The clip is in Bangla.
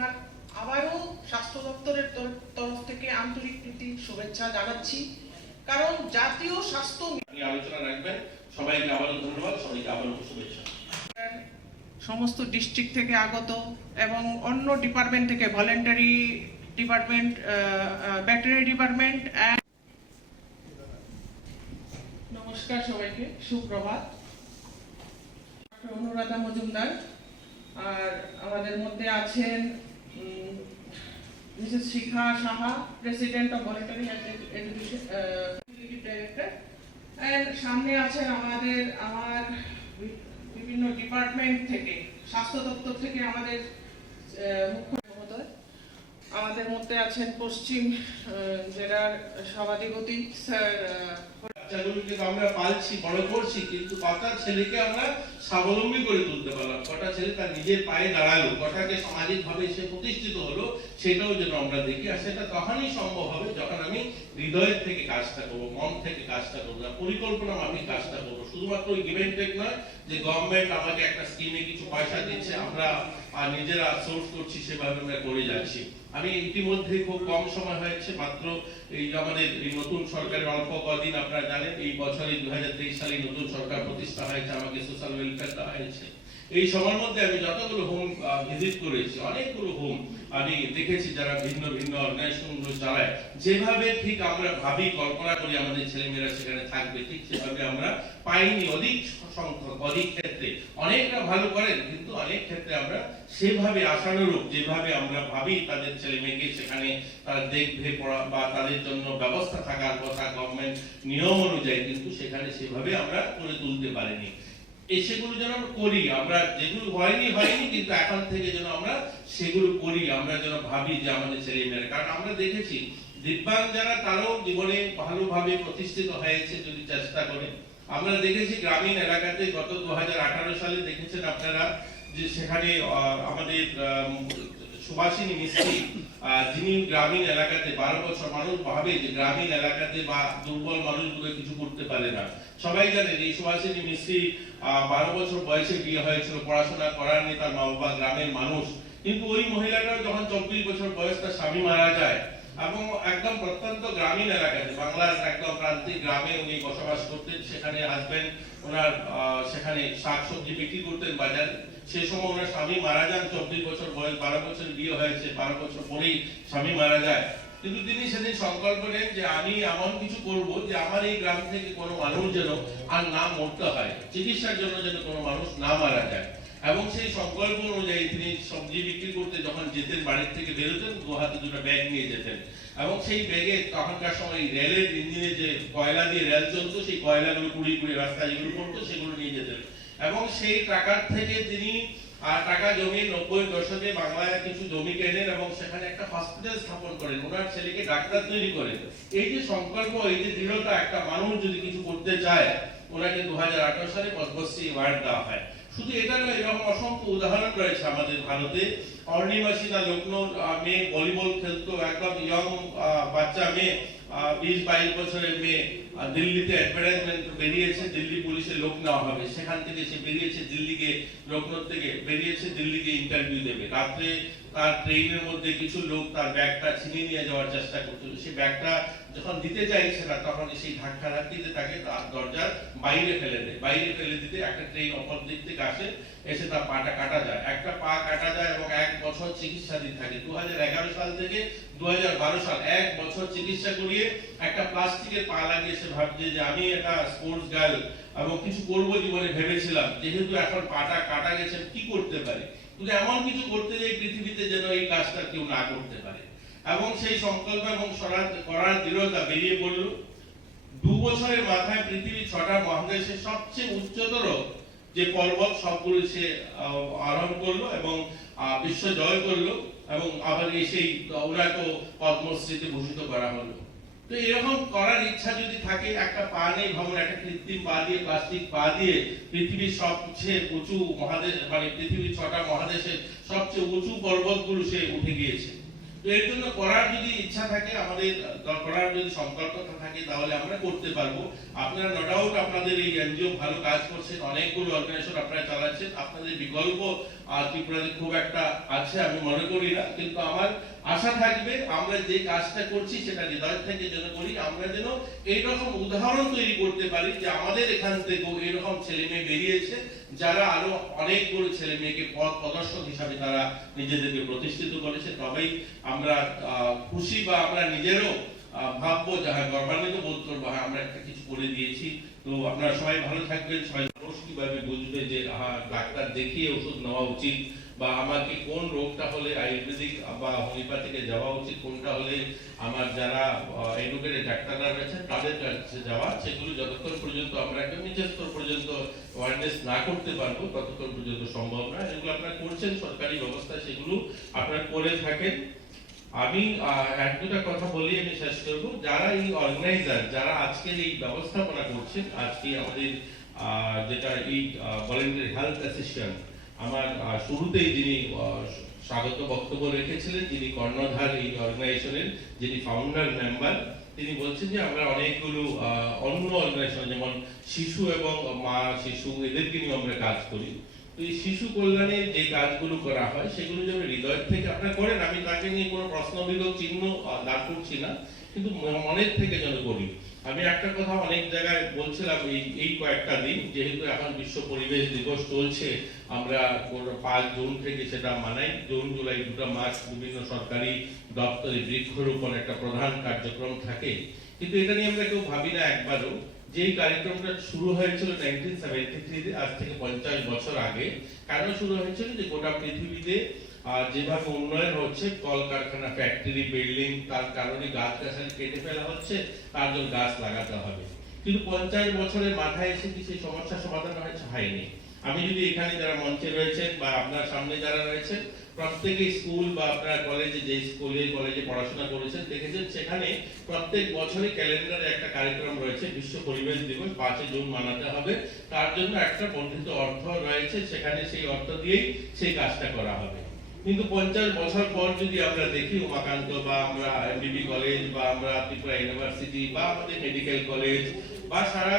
আমার আবারও স্বাস্থ্য দপ্তরের তরফ থেকে আন্তরিক প্রীতি শুভেচ্ছা জানাচ্ছি, কারণ জাতীয় স্বাস্থ্য আলোচনা রাখবেন। সবাইকে আবারও ধন্যবাদ, সবাইকে আবারও শুভেচ্ছা। সমস্ত ডিস্ট্রিক্ট থেকে আগত এবং অন্য ডিপার্টমেন্ট থেকে ভলেন্টারি ডিপার্টমেন্ট, ভেটেরিনারি ডিপার্টমেন্ট। নমস্কার সবাইকে, সুপ্রভাত। অনুরাধা মজুমদার, আর আমাদের মধ্যে আছেন Mrs Shikha Saha, president of voluntary health education director, and সামনে আছেন আমার বিভিন্ন ডিপার্টমেন্ট থেকে, স্বাস্থ্য দপ্তর থেকে আমাদের মুখ্য মহোদয়। আমাদের মধ্যে আছেন পশ্চিম জেলার সভাধিপতি স্যার। বাচ্চাগুলোকে আমরা পালছি, বড় করছি, কিন্তু কটা ছেলেকে আমরা স্বাবলম্বী করে তুলতে পারলাম, কটা ছেলে তার নিজের পায়ে দাঁড়ালো, কটাকে সামাজিক ভাবে সে প্রতিষ্ঠিত হলো, সেটাও যেন আমরা দেখি। আর সেটা তখনই সম্ভব হবে যখন আমি হৃদয়ের থেকে কাজটা করবো, মন থেকে কাজটা করবো, পরিকল্পনা মাফিক কাজটা করবো। শুধুমাত্র ওই গিভ এন্ড টেক নয় যে গভর্নমেন্ট আমাকে একটা স্কিমে কিছু পয়সা দিচ্ছে, আমরা নিজেরা সোর্স করছি, সেভাবে আমরা করে যাচ্ছি। আমি ইতিমধ্যে খুব কম সময় হয়েছে, মাত্র এই আমাদের এই নতুন সরকারের অল্প কদিন, আপনারা জানেন এই বছরে 2023 সালে নতুন সরকার প্রতিষ্ঠা হয়েছে, আমাকে সোশ্যাল ওয়েলফেয়ার দেওয়া হয়েছে। এই সময়ের মধ্যে আমি যতগুলো হোম ভিজিট করেছি, অনেকগুলো হোম আমি দেখেছি যারা ভিন্ন ভিন্ন অর্গানাইজেশনগুলো চালায়। যেভাবে ঠিক আমরা ভাবি, কল্পনা করি আমাদের ছেলেমেয়েরা সেখানে থাকবে, ঠিক সেভাবে আমরা পাইনি। অধিক সংখ্যক, অধিক ক্ষেত্রে অনেকটা ভালো করেন, কিন্তু অনেক ক্ষেত্রে আমরা সেভাবে আশানুরূপ যেভাবে আমরা ভাবি তাদের ছেলে মেয়েকে সেখানে তারা দেখবে পড়া বা তাদের জন্য ব্যবস্থা থাকার কথা গভর্নমেন্ট নিয়ম অনুযায়ী, কিন্তু সেখানে সেভাবে আমরা করে তুলতে পারিনি। সেগুলো যেন আমরা করি, আমরা যেগুলো হয়নি কিন্তু এখন থেকে যেন আমরা সেগুলো করি, আমরা যেন ভাবি যে আমাদের ছেলে মেয়েরা। কারণ আমরা দেখেছি দিব্যাঙ্গ যারা, তারাও জীবনে ভালোভাবে প্রতিষ্ঠিত হয়েছে যদি চেষ্টা করে। আমরা দেখেছি গ্রামীণ এলাকাতে গত 2018 সালে দেখেছেন আপনারা যে সেখানে আমাদের সুভাষিনী মিস্ত্রি, যিনি গ্রামীণ এলাকাতে 12 বছর, মানুষ ভাবে যে গ্রামীণ এলাকাতে বা দুর্বল মানুষগুলো কিছু করতে পারে না। সবাই জানেন এই সুভাষিনী মিস্ত্রি 12 বছর বয়সে বিয়ে হয়েছিল, পড়াশোনা করার নেই তার মা বাবা, গ্রামের মানুষ। কিন্তু ওই মহিলাটার যখন 24 বছর বয়স তার স্বামী মারা যায়, এবং একদম প্রত্যন্ত গ্রামীণ এলাকাতে, বাংলার একদম প্রান্তিক গ্রামে উনি বসবাস করতেন। সেখানে হাজবেন্ড ওনার সেখানে শাকসবজি বিক্রি করতেন বাজারে। সেই সময় ওনার স্বামী মারা যান, 24 বছর বয়স, 12 বছর বিয়ে হয়েছে, 12 বছর পরেই স্বামী মারা যায়। কিন্তু তিনি সেদিন সংকল্প নেন যে আমি এমন কিছু করব যে আমার এই গ্রাম থেকে কোনো মানুষ যেন আর না মরতে হয়, চিকিৎসার জন্য যেন কোনো মানুষ না মারা যায়। এবং সেই সংকল্প অনুযায়ী তিনি সবজি বিক্রি করতে যখন যেতেন, বাড়ির থেকে বেরোতেন, দু হাতে দুটো ব্যাগ নিয়ে যেতেন, এবং সেই ব্যাগে তখনকার সময় রেলের ইঞ্জিনে যে কয়লা দিয়ে রেল চলতো, সেই কয়লাগুলো কুড়ি রাস্তায় যেগুলো পড়তো সেগুলো নিয়ে যেতেন। এবং সেই টাকার থেকে তিনি টাকা জমিয়ে 90-এর দশকে বাংলায় কিছু জমি কেনেন এবং সেখানে একটা হসপিটাল স্থাপন করেন, ওনার ছেলেকে ডাক্তার তৈরি করেন। এই যে সংকল্প, এই যে দৃঢ়তা, একটা মানুষ যদি কিছু করতে চায়, ওনাকে 2018 সালে পদ্মশ্রী অ্যাওয়ার্ড দেওয়া হয়। শুধু এটা নয়, এরকম অসংখ্য উদাহরণ রয়েছে আমাদের ভারতে। অর্ণিমাসিনা লখনৌ মেয়ে ভলিবল খেলতো, একদম ইয়ং বাচ্চা মেয়ে, 20-22 বছরের মেয়ে, দিল্লিতে অ্যাডভার্টাইজমেন্ট বেরিয়েছে, দিল্লি পুলিশের লোক নেওয়া হবে, সেখান থেকে সে বেরিয়েছে দিল্লিকে, লখনৌ থেকে বেরিয়েছে দিল্লিকে ইন্টারভিউ দেবে। রাত্রে তার ট্রেনের মধ্যে কিছু লোক তার ব্যাগটা ছিনিয়ে নিয়ে যাওয়ার চেষ্টা করছিল। সেই ব্যাগটা যখন দিতে চাইছে না, তখন সেই ধাক্কাধাক্কিতে তাকে তার দরজার বাইরে ফেলে দেয়। বাইরে ফেলে দিতে একটা ট্রেন অপর দিক থেকে আসে, এসে তার পাটা কাটা যায়, একটা পা কাটা যায় এবং 1 বছর চিকিৎসাধীন থাকে। 2011 সাল থেকে 2012 সাল 1 বছর চিকিৎসা করিয়ে একটা প্লাস্টিকের পা লাগিয়ে সে ভাবছে যে আমি একটা স্পোর্টস গার্ল এবং কিছু করবো জীবনে ভেবেছিলাম, যেহেতু এখন পাটা কাটা গেছে কি করতে পারে, কিন্তু এমন কিছু করতে যাই পৃথিবীতে যেন এই কাজটা কেউ না করতে পারে। এবং সেই সংকল্প এবং করার দৃঢ়তা বেরিয়ে পড়ল। 2 বছরের মাথায় পৃথিবীর 6টা মহাদেশের সবচেয়ে উচ্চতর যে পর্বত সবগুলো সে আরোহণ করলো এবং বিশ্ব জয় করলো, এবং আবার সেই ওনাকে পদ্মশ্রীতে ভূষিত করা হলো। তো এরকম করার ইচ্ছা যদি থাকে, একটা পা নেই ভাবুন, একটা কৃত্রিম পা দিয়ে, প্লাস্টিক পা দিয়ে পৃথিবীর সবচেয়ে উঁচু মহাদেশ, মানে পৃথিবীর 6টা মহাদেশের সবচেয়ে উঁচু পর্বতগুলো সে উঠে গিয়েছে। তো এর জন্য করার যদি ইচ্ছা থাকে, আমাদের করার যদি সংকল্প থাকে, তাহলে আমরা করতে পারবো। আপনারা নো ডাউট আপনাদের এই এনজিও ভালো কাজ করছেন, অনেকগুলো অর্গানাইজেশন আপনারা চালাচ্ছেন, আপনাদের বিকল্প ত্রিপুরাতে খুব একটা আছে আমি মনে করি না, কিন্তু আমার আশা থাকবে আমরা যে কাজটা করছি সেটা হৃদয় থেকে যেন করি, আমরা যেন এইরকম উদাহরণ তৈরি করতে পারি যে আমাদের এখান থেকেও এরকম ছেলে মেয়ে বেরিয়েছে যারা আরো অনেকগুলো ছেলে মেয়েকে পথ প্রদর্শক হিসাবে তারা নিজেদেরকে প্রতিষ্ঠিত করেছে। তবেই আমরা খুশি বা আমরা নিজেরও ভাববো যে হ্যাঁ গর্বান্বিত বোধ করবো, হ্যাঁ আমরা একটা কিছু করে দিয়েছি। তো আপনারা সবাই ভালো থাকবেন। সবাই মানুষ কিভাবে বুঝবে যে ডাক্তার দেখিয়ে ওষুধ নেওয়া উচিত, বা আমাকে কোন রোগটা হলে আয়ুর্বেদিক বা হোমিওপ্যাথিকে যাওয়া উচিত, কোনটা হলে আমার যারা এডুকেটেড ডাক্তাররা রয়েছেন তাদের কাছে যাওয়া, সেগুলো যতক্ষণ পর্যন্ত আমরা একটা নিচের স্তর পর্যন্ত অ্যাওয়ারনেস না করতে পারবো ততক্ষণ পর্যন্ত সম্ভব না। এগুলো আপনারা করছেন সরকারি ব্যবস্থা, সেগুলো আপনারা করে থাকেন। আমি এক দুটা কথা বলি আমি শেষ করব। যারা এই অর্গানাইজার, যারা আজকের এই ব্যবস্থাপনা করছেন, আজকে আমাদের যেটা এই ভলেন্টারি হেলথ অ্যাসিস্ট্যান্ট, আমার শুরুতেই যিনি স্বাগত বক্তব্য রেখেছিলেন, যিনি কর্ণধার এই অর্গানাইজেশনের, যিনি ফাউন্ডার মেম্বার, তিনি বলছেন যে আমরা অনেকগুলো অন্য অর্গানাইজেশন যেমন শিশু এবং মা শিশু এদেরকে নিয়ে আমরা কাজ করি। তো এই শিশু কল্যাণে যে কাজগুলো করা হয় সেগুলো যেন হৃদয় থেকে আপনারা করেন, আমি তাকে নিয়ে কোনো প্রশ্নবিদ্ধ চিহ্ন দাঁড় করছি না, কিন্তু মনের থেকে যেন করি। আমি একটা কথা অনেক জায়গায় বলছিলাম এই কয়েকটা দিন, যেহেতু এখন বিশ্ব পরিবেশ দিবস চলছে, আমরা 5 জুন থেকে সেটা মানাই। জুন জুলাই 2 মাস বিভিন্ন সরকারি দপ্তরে বৃক্ষরোপণ একটা প্রধান কার্যক্রম থাকে, কিন্তু এটা নিয়ে আমরা কেউ ভাবি না একবারও। যেই কার্যক্রমটা শুরু হয়েছিল 1973 আজ থেকে 50 বছর আগে। কেন শুরু হয়েছিল? যে গোটা পৃথিবীতে যেভাবে উন্নয়ন হচ্ছে, কলকারখানা, ফ্যাক্টরি, বিল্ডিং, তার কারণে গাছ গাছালি কেটে ফেলা হচ্ছে, তার জন্য গাছ লাগাতে হবে। কিন্তু 50 বছরের মাথায় এসে কি সেই সমস্যার সমাধান হয়নি। আমি যদি এখানে যারা মঞ্চে রয়েছেন বা আপনার সামনে যারা রয়েছেন, প্রত্যেকে স্কুল বা আপনার কলেজে, যে স্কুলে কলেজে পড়াশোনা করেছেন, দেখেছেন সেখানে প্রত্যেক বছরে ক্যালেন্ডারে একটা কার্যক্রম রয়েছে, বিশ্ব পরিবেশ দিবস 5 জুন মানাতে হবে। তার জন্য একটা বর্ধিত অর্থ রয়েছে, সেখানে সেই অর্থ দিয়েই সেই কাজটা করা হবে। কিন্তু 50 বছর পর যদি আমরা দেখি উমাকান্ত বা আমরা এমবিবি কলেজ বা আমরা ত্রিপুরা ইউনিভার্সিটি বা আমাদের মেডিকেল কলেজ বা সারা